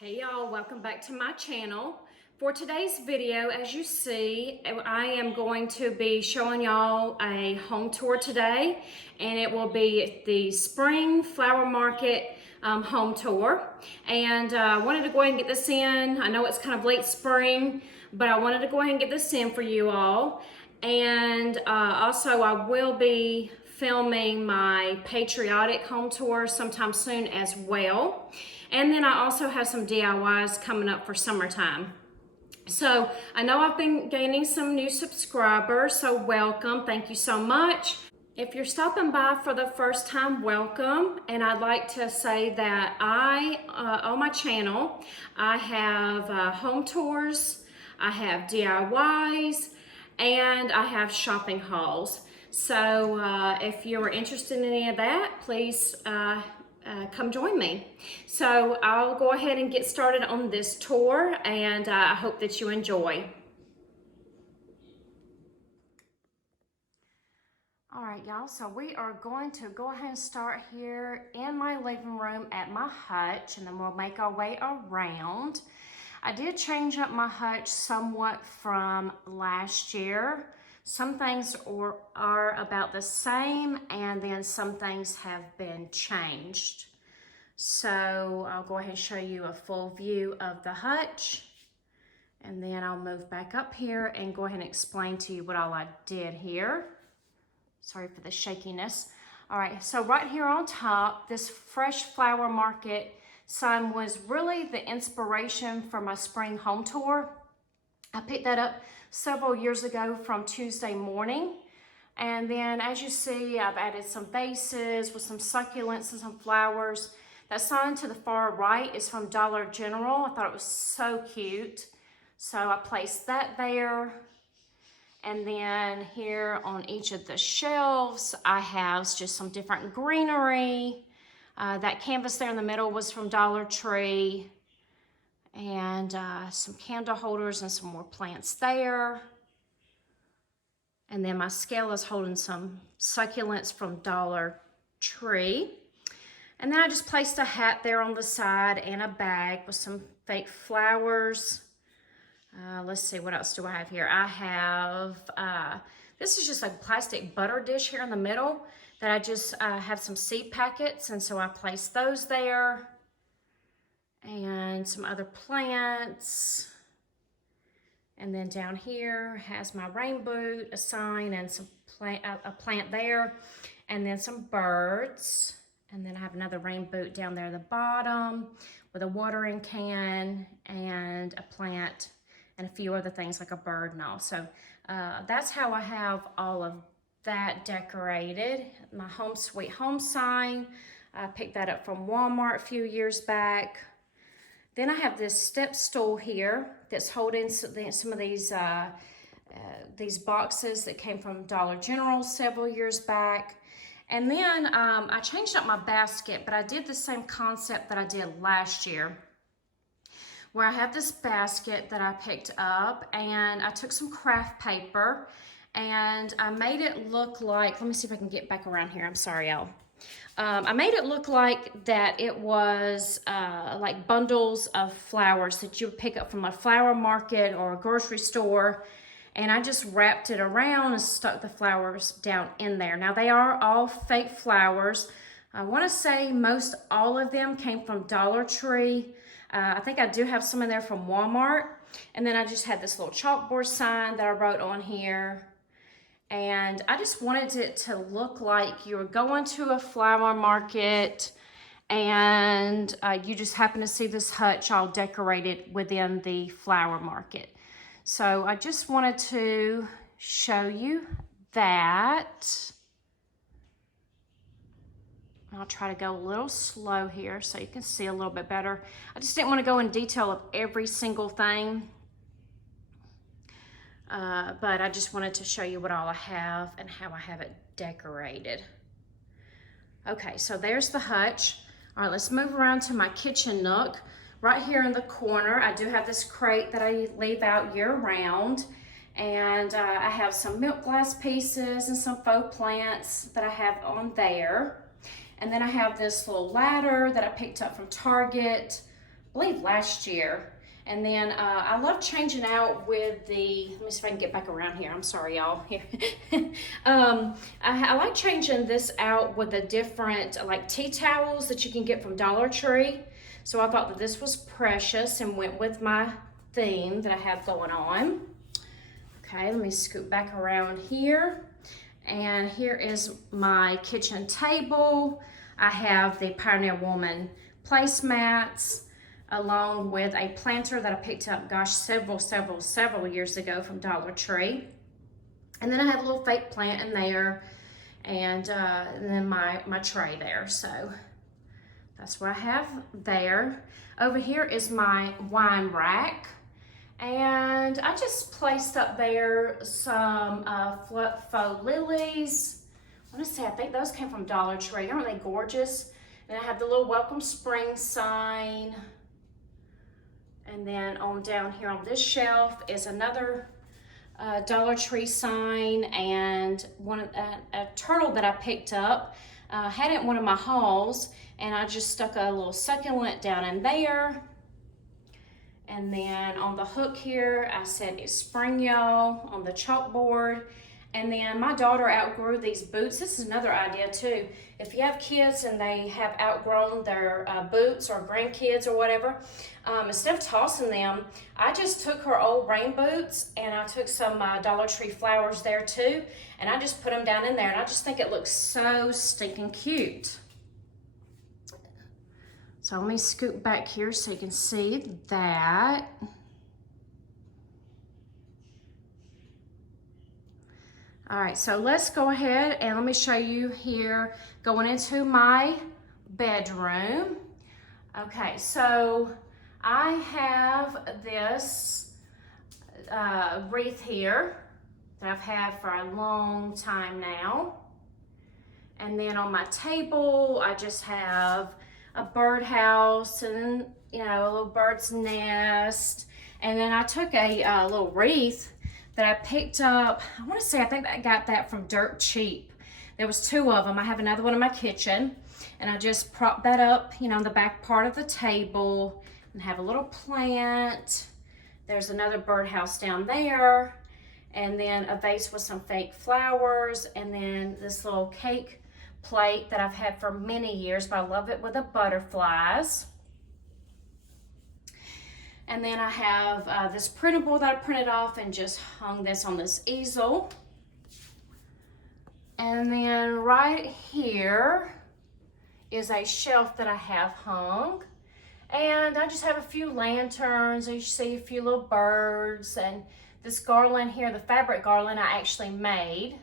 Hey y'all, welcome back to my channel. For today's video, as you see, I am going to be showing y'all a home tour today, and it will be the Spring Flower Market home tour. And I wanted to go ahead and get this in. I know it's kind of late spring, but I wanted to go ahead and get this in for you all. And also I will be filming my patriotic home tour sometime soon as well. And then I also have some DIYs coming up for summertime. So I know I've been gaining some new subscribers, so welcome. Thank you so much. If you're stopping by for the first time, welcome. And I'd like to say that on my channel, I have home tours, I have DIYs, and I have shopping hauls. So if you're interested in any of that, please come join me. So I'll go ahead and get started on this tour, and I hope that you enjoy. All right, y'all, so we are going to go ahead and start here in my living room at my hutch, and then we'll make our way around. I did change up my hutch somewhat from last year. Some things are about the same, and then some things have been changed. So I'll go ahead and show you a full view of the hutch, and then I'll move back up here and go ahead and explain to you what all I did here. Sorry for the shakiness. All right, so right here on top, this Fresh Flower Market sign was really the inspiration for my spring home tour. I picked that up several years ago from Tuesday Morning. And then as you see, I've added some vases with some succulents and some flowers. That sign to the far right is from Dollar General. I thought it was so cute. So I placed that there. And then here on each of the shelves, I have just some different greenery. That canvas there in the middle was from Dollar Tree. And some candle holders and some more plants there. And then my scale is holding some succulents from Dollar Tree. And then I just placed a hat there on the side and a bag with some fake flowers. Let's see, what else do I have here? I have, this is just a plastic butter dish here in the middle that I just have some seed packets, and so I placed those there. And some other plants. And then down here has my rain boot, a sign, and some a plant there, and then some birds. And then I have another rain boot down there at the bottom with a watering can and a plant and a few other things like a bird and all. So that's how I have all of that decorated. My Home Sweet Home sign, I picked that up from Walmart a few years back. Then I have this step stool here that's holding some of these boxes that came from Dollar General several years back. And then I changed up my basket, but I did the same concept that I did last year, where I have this basket that I picked up, and I took some craft paper and I made it look like, let me see if I can get back around here. I'm sorry, y'all. I made it look like that it was like bundles of flowers that you would pick up from a flower market or a grocery store. And I just wrapped it around and stuck the flowers down in there. Now they are all fake flowers. I want to say most all of them came from Dollar Tree. I think I do have some in there from Walmart. And then I just had this little chalkboard sign that I wrote on here. And I just wanted it to look like you were going to a flower market and you just happen to see this hutch all decorated within the flower market. So I just wanted to show you that. I'll try to go a little slow here so you can see a little bit better. I just didn't want to go in detail of every single thing. But I just wanted to show you what all I have and how I have it decorated. Okay, so there's the hutch. All right, let's move around to my kitchen nook. Right here in the corner, I do have this crate that I leave out year round. And I have some milk glass pieces and some faux plants that I have on there. And then I have this little ladder that I picked up from Target believe last year. And then I love changing out with the, let me see if I can get back around here. I'm sorry, y'all. Here. I like changing this out with the different like tea towels that you can get from Dollar Tree. So I thought that this was precious and went with my theme that I have going on. Okay, let me scoot back around here. And here is my kitchen table. I have the Pioneer Woman placemats, along with a planter that I picked up, gosh, several years ago from Dollar Tree. And then I have a little fake plant in there, and then my tray there. So that's what I have there. Over here is my wine rack. And I just placed up there some faux lilies. I want to say, I think those came from Dollar Tree. Aren't they gorgeous? And I have the little welcome spring sign. And then on down here on this shelf is another Dollar Tree sign, and a turtle that I picked up. Had it in one of my hauls, and I just stuck a little succulent down in there. And then on the hook here, I said it's spring, y'all, on the chalkboard. And then my daughter outgrew these boots. This is another idea too. If you have kids and they have outgrown their boots, or grandkids or whatever, instead of tossing them, I just took her old rain boots and I took some Dollar Tree flowers there too, and I just put them down in there, and I just think it looks so stinking cute. So let me scoot back here so you can see that. All right, so let's go ahead and let me show you here going into my bedroom. Okay, so I have this wreath here that I've had for a long time now. And then on my table, I just have a birdhouse and, you know, a little bird's nest. And then I took a little wreath that I picked up. I want to say, I think I got that from dirt cheap. There was two of them. I have another one in my kitchen, and I just propped that up, you know, on the back part of the table, and have a little plant. There's another birdhouse down there, and then a vase with some fake flowers, and then this little cake plate that I've had for many years, but I love it with the butterflies. And then I have this printable that I printed off and just hung this on this easel. And then right here is a shelf that I have hung. And I just have a few lanterns. You see a few little birds. And this garland here, the fabric garland, I actually made.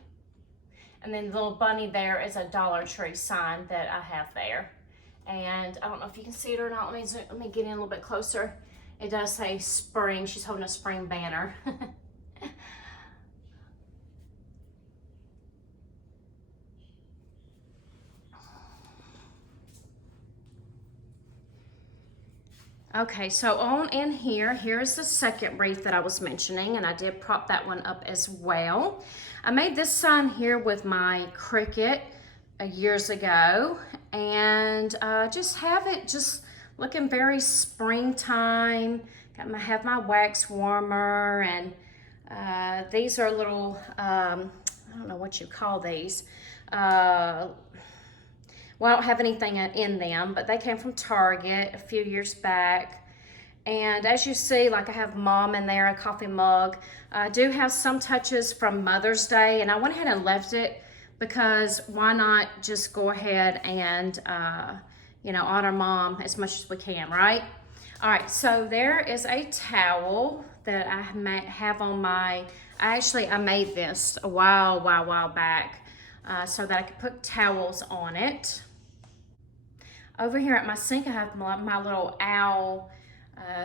And then the little bunny there is a Dollar Tree sign that I have there. And I don't know if you can see it or not. Let me get in a little bit closer. It does say spring. She's holding a spring banner. Okay, so on in here, here's the second wreath that I was mentioning, and I did prop that one up as well. I made this sign here with my Cricut years ago, and just have it just looking very springtime. Have my wax warmer, and these are little, I don't know what you call these. Well, I don't have anything in them, but they came from Target a few years back. And as you see, like I have Mom in there, a coffee mug. I do have some touches from Mother's Day, and I went ahead and left it because why not just go ahead and, you know, honor Mom as much as we can, right? All right, so there is a towel that I have on my, I made this a while back so that I could put towels on it. Over here at my sink, I have my little owl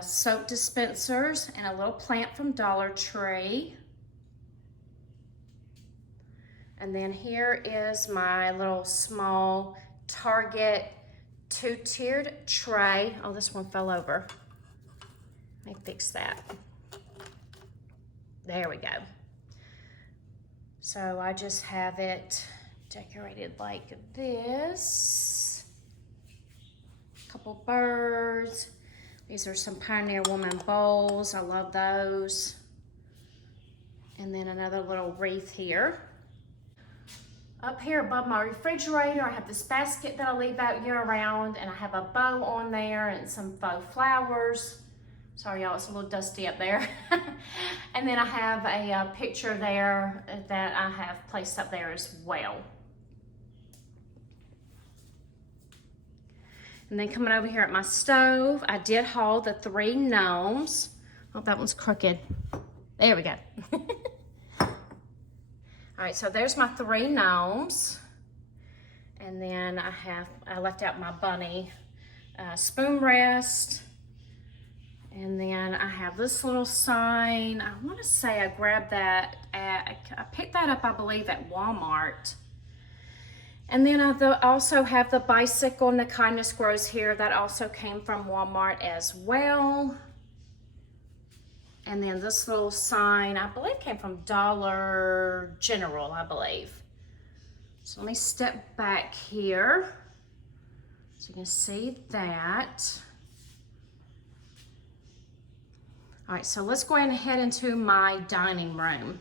soap dispensers and a little plant from Dollar Tree. And then here is my little small Target two-tiered tray. Oh, this one fell over. Let me fix that. There we go. So I just have it decorated like this. Couple birds, These are some Pioneer Woman bowls. I love those. And then another little wreath here. Up here above my refrigerator, I have this basket that I leave out year round, and I have a bow on there and some faux flowers. Sorry y'all, it's a little dusty up there. And then I have a picture there that I have placed up there as well. And then coming over here at my stove, I did haul the 3 gnomes. Oh, that one's crooked. There we go. All right, so there's my 3 gnomes. And then I left out my bunny spoon rest. And then I have this little sign. I want to say I grabbed that I picked that up, I believe, at Walmart. And then I also have the bicycle and the kindness grows here. That also came from Walmart as well. And then this little sign, I believe, came from Dollar General, I believe. So let me step back here so you can see that. All right, so let's go ahead and head into my dining room.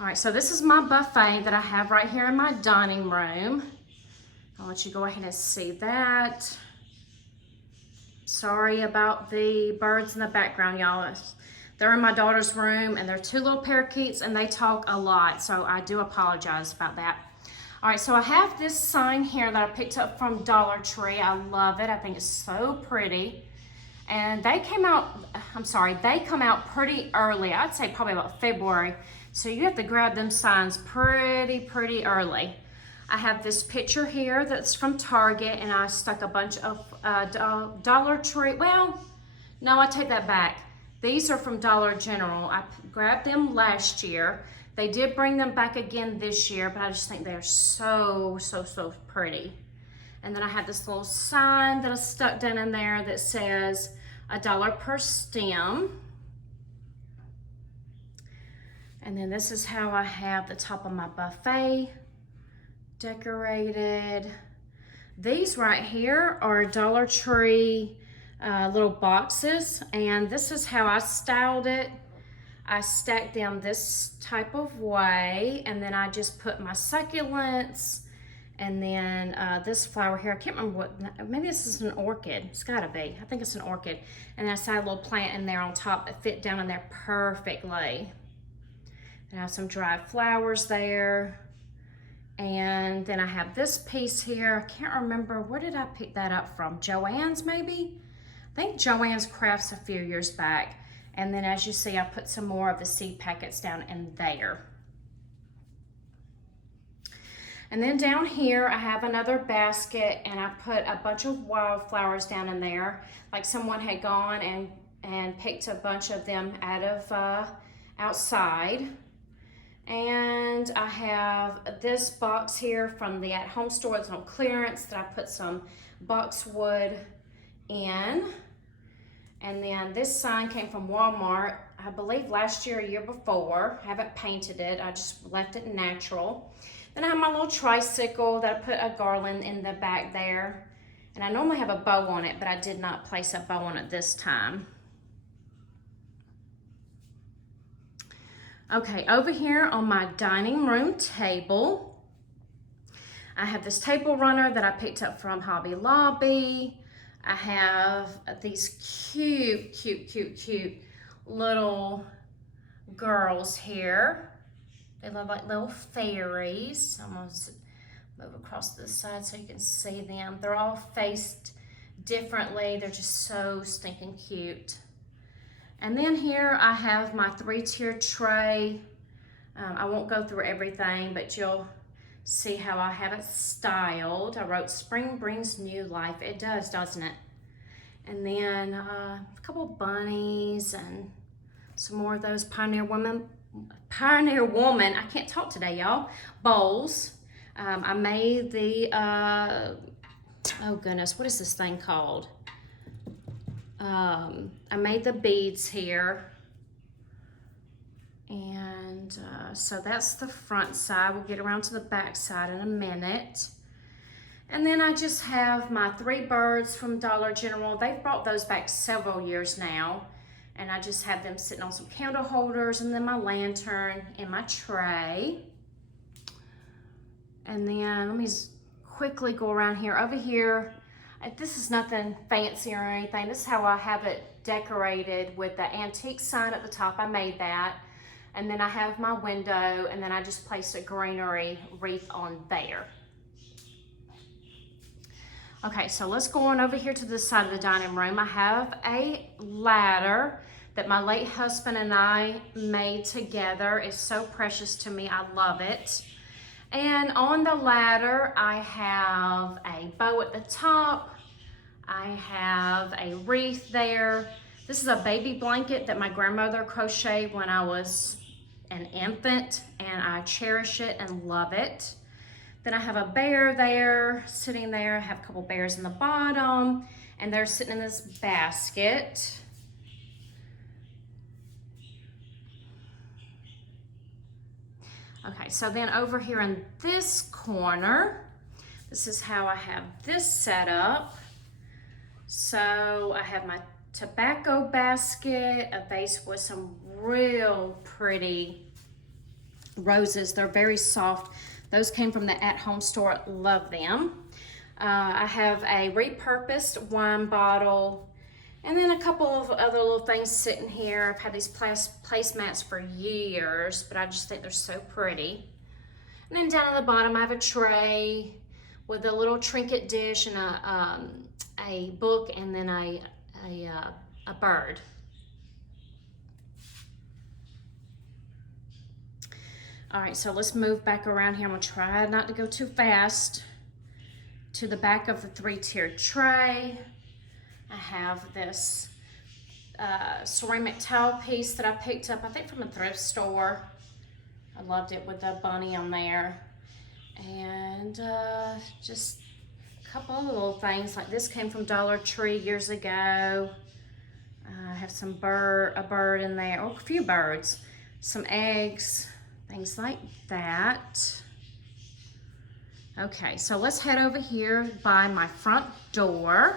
All right, so this is my buffet that I have right here in my dining room. I'll let you go ahead and see that. Sorry about the birds in the background, y'all. They're in my daughter's room, and they're 2 little parakeets, and they talk a lot, so I do apologize about that. All right, so I have this sign here that I picked up from Dollar Tree. I love it. I think it's so pretty. And they come out pretty early. I'd say probably about February. So you have to grab them signs pretty early. I have this picture here that's from Target, and I stuck a bunch of Dollar Tree. Well, no, I take that back. These are from Dollar General. I grabbed them last year. They did bring them back again this year, but I just think they're so pretty. And then I have this little sign that I stuck down in there that says $1 per stem. And then this is how I have the top of my buffet decorated. These right here are Dollar Tree little boxes, and this is how I styled it. I stacked them this type of way, and then I just put my succulents, and then this flower here, I can't remember what, maybe this is an orchid. It's gotta be, I think it's an orchid. And then I set a little plant in there on top that fit down in there perfectly. And I have some dried flowers there. And then I have this piece here. I can't remember, where did I pick that up from? Joann's maybe? I think Joann's Crafts a few years back. And then as you see, I put some more of the seed packets down in there. And then down here, I have another basket, and I put a bunch of wildflowers down in there. Like someone had gone and picked a bunch of them out of outside. And I have this box here from the at-home store. It's on clearance that I put some boxwood in. And then this sign came from Walmart, I believe last year or year before. I haven't painted it, I just left it natural. Then I have my little tricycle that I put a garland in the back there. And I normally have a bow on it, but I did not place a bow on it this time. Okay, over here on my dining room table, I have this table runner that I picked up from Hobby Lobby. I have these cute little girls here. They look like little fairies. I'm gonna move across this side so you can see them. They're all faced differently. They're just so stinking cute. And then here I have my 3-tiered tray. I won't go through everything, but you'll see how I have it styled. I wrote, "Spring brings new life." It does, doesn't it? And then a couple bunnies and some more of those Pioneer Woman, I can't talk today, y'all, bowls. I made the, oh goodness, what is this thing called? I made the beads here. And so that's the front side. We'll get around to the back side in a minute. And then I just have my 3 birds from Dollar General. They've brought those back several years now. And I just have them sitting on some candle holders, and then my lantern and my tray. And then let me just quickly go around here. Over here, this is nothing fancy or anything. This is how I have it decorated with the antique sign at the top. I made that. And then I have my window, and then I just placed a greenery wreath on there. Okay, so let's go on over here to this side of the dining room. I have a ladder that my late husband and I made together. It's so precious to me. I love it. And on the ladder, I have a bow at the top. I have a wreath there. This is a baby blanket that my grandmother crocheted when I was an infant, and I cherish it and love it. Then I have a bear there, sitting there. I have a couple bears in the bottom, and they're sitting in this basket. Okay, so then over here in this corner, this is how I have this set up. So I have my tobacco basket, a vase with some real pretty roses. They're very soft. Those came from the at-home store. Love them. I have a repurposed wine bottle, and then a couple of other little things sitting here. I've had these placemats for years, but I just think they're so pretty. And then down at the bottom, I have a tray with a little trinket dish and a book, and then a bird. All right, so let's move back around here. I'm gonna try not to go too fast. To the back of the 3-tiered tray, I have this ceramic tile piece that I picked up, I think from a thrift store. I loved it with the bunny on there. And just a couple of little things, like this came from Dollar Tree years ago. I have a bird in there, oh, a few birds, some eggs, things like that. Okay, so let's head over here by my front door.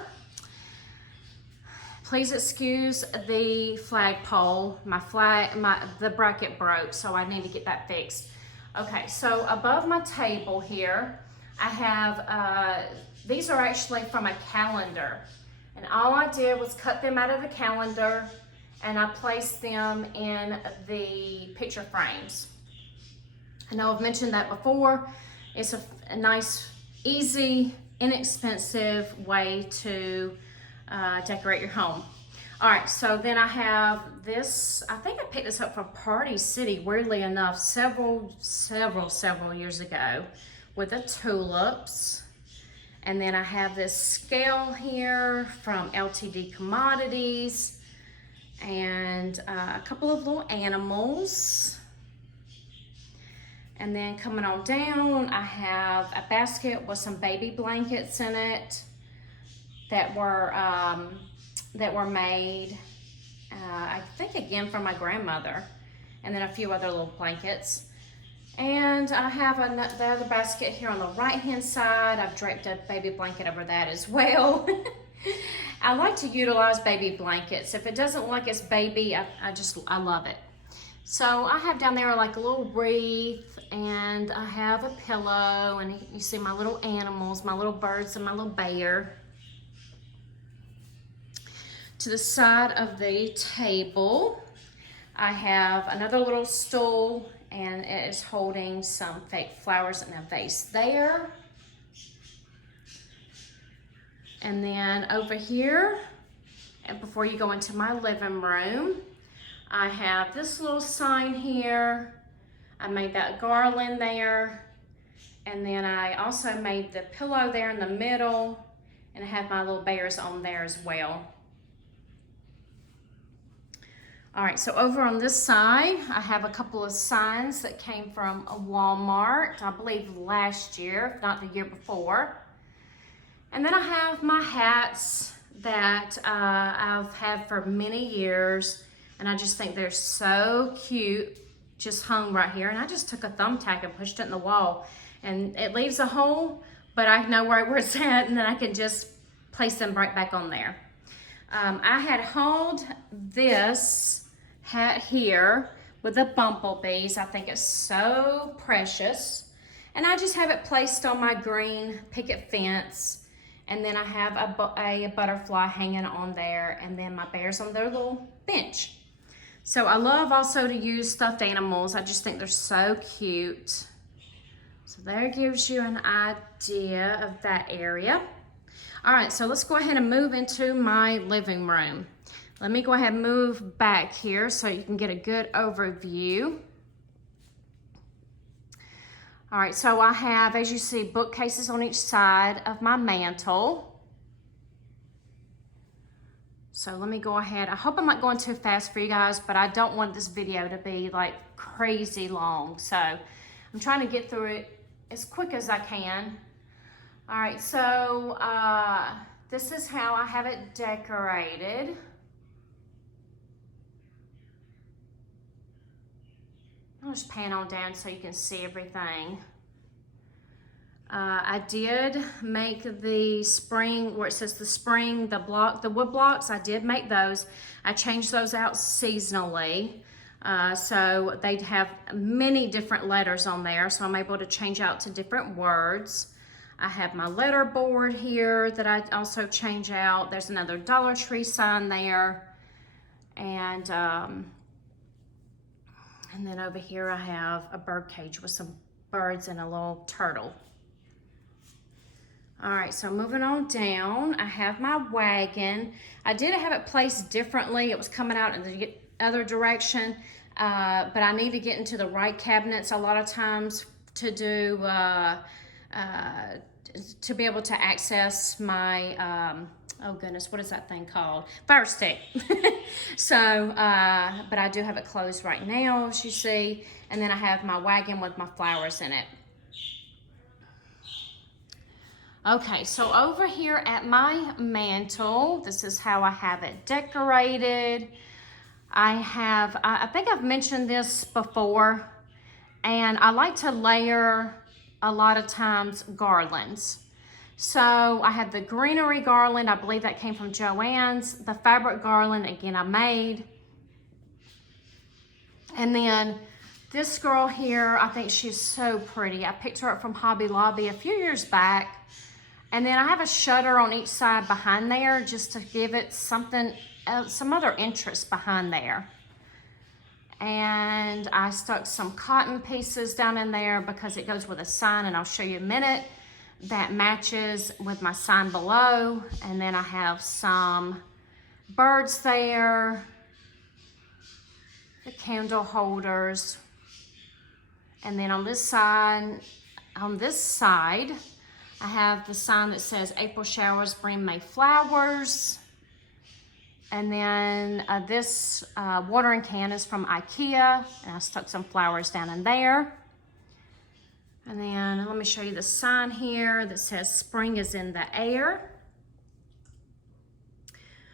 Please excuse the flagpole. The bracket broke, so I need to get that fixed. Okay, so above my table here, I have, these are actually from a calendar. And all I did was cut them out of the calendar, and I placed them in the picture frames. I know I've mentioned that before. It's a nice, easy, inexpensive way to decorate your home. All right, so then I have this, I think I picked this up from Party City, weirdly enough, several years ago, with the tulips. And then I have this scale here from LTD Commodities, and a couple of little animals. And then coming on down, I have a basket with some baby blankets in it that were made, I think again from my grandmother, and then a few other little blankets. And I have the other basket here on the right-hand side. I've draped a baby blanket over that as well. I like to utilize baby blankets. If it doesn't look like it's baby, I love it. So I have down there like a little wreath, and I have a pillow, and you see my little animals, my little birds and my little bear. To the side of the table, I have another little stool, and it is holding some fake flowers in a vase there. And then over here, and before you go into my living room, I have this little sign here. I made that garland there. And then I also made the pillow there in the middle, and I have my little bears on there as well. All right, so over on this side, I have a couple of signs that came from a Walmart, I believe last year, if not the year before. And then I have my hats that I've had for many years, and I just think they're so cute, just hung right here. And I just took a thumbtack and pushed it in the wall, and it leaves a hole, but I know where it's at, and then I can just place them right back on there. I had hauled this hat here with the bumblebees. I think it's so precious. And I just have it placed on my green picket fence. And then I have a butterfly hanging on there, and then my bears on their little bench. So I love also to use stuffed animals. I just think they're so cute. So there gives you an idea of that area. All right, so let's go ahead and move into my living room. Let me go ahead and move back here so you can get a good overview. All right, so I have, as you see, bookcases on each side of my mantle. So let me go ahead. I hope I'm not going too fast for you guys, but I don't want this video to be like crazy long. So I'm trying to get through it as quick as I can. All right, so this is how I have it decorated. I'll just pan on down so you can see everything. I did make the spring, where it says the spring, the wood blocks, I did make those. I changed those out seasonally. So they'd have many different letters on there, so I'm able to change out to different words. I have my letter board here that I also change out. There's another Dollar Tree sign there. And then over here I have a bird cage with some birds and a little turtle. All right, so moving on down, I have my wagon. I did have it placed differently. It was coming out in the other direction, but I need to get into the right cabinets a lot of times to do, to be able to access my, oh goodness, what is that thing called? Fire stick. So, but I do have it closed right now, as you see. And then I have my wagon with my flowers in it. Okay, so over here at my mantle, this is how I have it decorated. I think I've mentioned this before, and I like to layer a lot of times garlands. So I have the greenery garland, I believe that came from Joann's. The fabric garland, again, I made. And then this girl here, I think she's so pretty. I picked her up from Hobby Lobby a few years back. And then I have a shutter on each side behind there just to give it something, some other interest behind there. And I stuck some cotton pieces down in there because it goes with a sign, and I'll show you in a minute, that matches with my sign below. And then I have some birds there, the candle holders. And then on this side, I have the sign that says April showers bring May flowers. And then this watering can is from IKEA, and I stuck some flowers down in there. And then let me show you the sign here that says spring is in the air.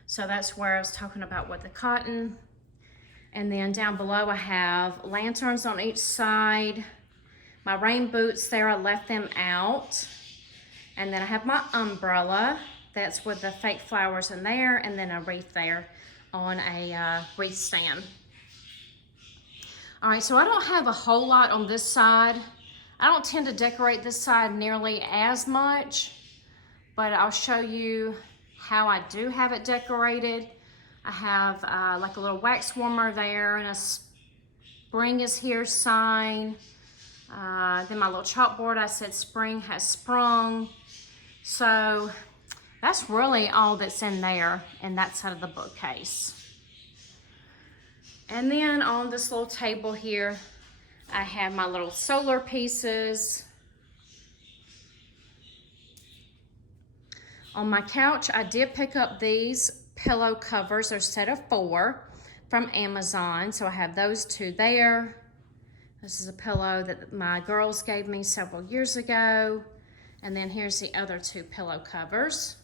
So that's where I was talking about with the cotton. And then down below I have lanterns on each side. My rain boots there, I left them out. And then I have my umbrella. That's with the fake flowers in there, and then a wreath there on a wreath stand. All right, so I don't have a whole lot on this side. I don't tend to decorate this side nearly as much, but I'll show you how I do have it decorated. I have like a little wax warmer there, and a spring is here sign. Then my little chalkboard, I said spring has sprung. So that's really all that's in there in that side of the bookcase. And then on this little table here, I have my little solar pieces. On my couch, I did pick up these pillow covers. They're a set of 4 from Amazon. So I have those 2 there. This is a pillow that my girls gave me several years ago. And then here's the other 2 pillow covers.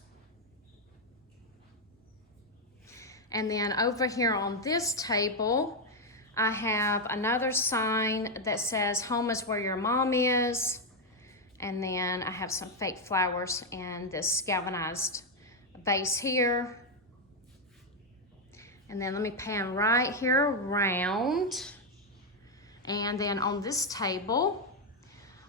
And then over here on this table, I have another sign that says home is where your mom is. And then I have some fake flowers in this galvanized vase here. And then let me pan right here around. And then on this table,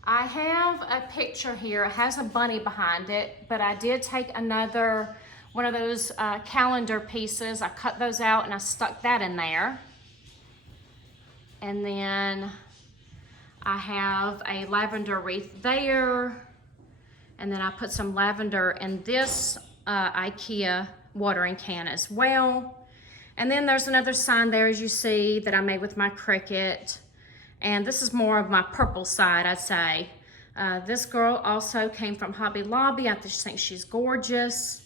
I have a picture here. It has a bunny behind it, but I did take another one of those calendar pieces. I cut those out and I stuck that in there. And then I have a lavender wreath there. And then I put some lavender in this IKEA watering can as well. And then there's another sign there, as you see, that I made with my Cricut. And this is more of my purple side, I'd say. This girl also came from Hobby Lobby. I just think she's gorgeous.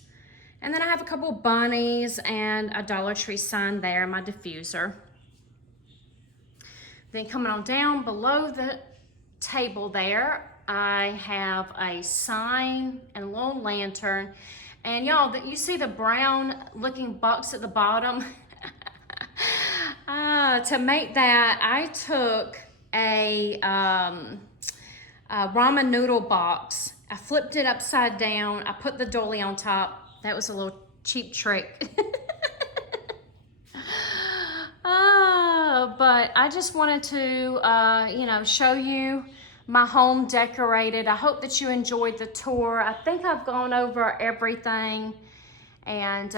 And then I have a couple bunnies and a Dollar Tree sign there, my diffuser. Then coming on down below the table there, I have a sign and a little lantern. And y'all, you see the brown looking box at the bottom? To make that, I took a ramen noodle box. I flipped it upside down. I put the dolly on top. That was a little cheap trick. But I just wanted to, you know, show you my home decorated. I hope that you enjoyed the tour. I think I've gone over everything. And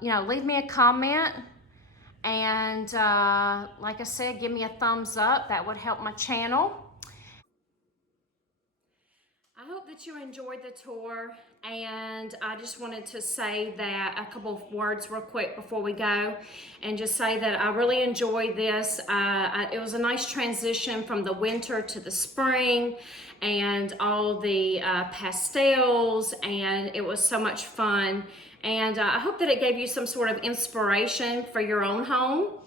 you know, leave me a comment. And like I said, give me a thumbs up. That would help my channel. I hope that you enjoyed the tour, and I just wanted to say that a couple of words real quick before we go, and just say that I really enjoyed this. It was a nice transition from the winter to the spring, and all the pastels, and it was so much fun. And I hope that it gave you some sort of inspiration for your own home.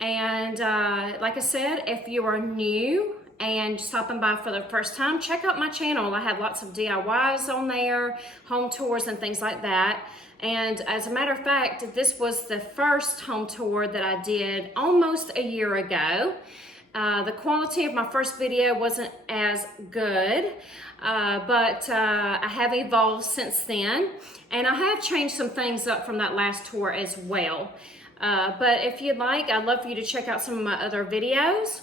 And like I said, if you are new and stopping by for the first time, check out my channel. I have lots of DIYs on there, home tours and things like that. And as a matter of fact, this was the first home tour that I did almost a year ago. The quality of my first video wasn't as good, but I have evolved since then. And I have changed some things up from that last tour as well. But if you'd like, I'd love for you to check out some of my other videos.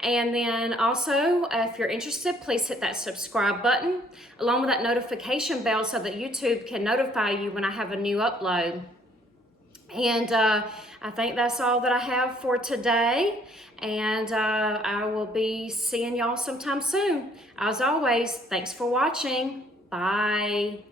And then also, if you're interested, please hit that subscribe button along with that notification bell so that YouTube can notify you when I have a new upload. And I think that's all that I have for today. And I will be seeing y'all sometime soon. As always, thanks for watching. Bye.